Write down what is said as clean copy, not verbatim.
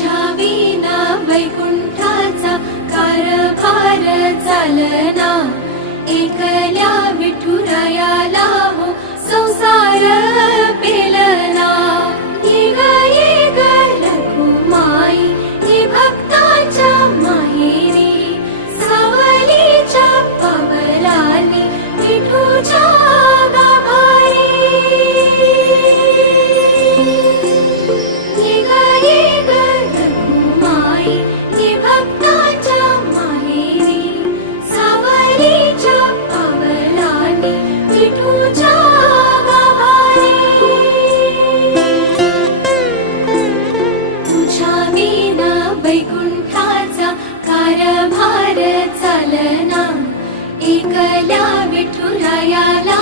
तुझ्या विना वैकुंठाचा कारभार चालना, एकल्या विठुरायाला हो संसार पेलना। ये ग रघुमाई ये भक्ताच्या माहेरी, सावलीच्या पवलानी विठूच्या गाभारी। ये ग रघुमाई ये भक्ताच्या माहेरी, सावलीच्या पवलानी विठूच्या गाभारी। तुझ्या विना वैकुंठाचा कारभार चालना, एकल्या विठुरायाला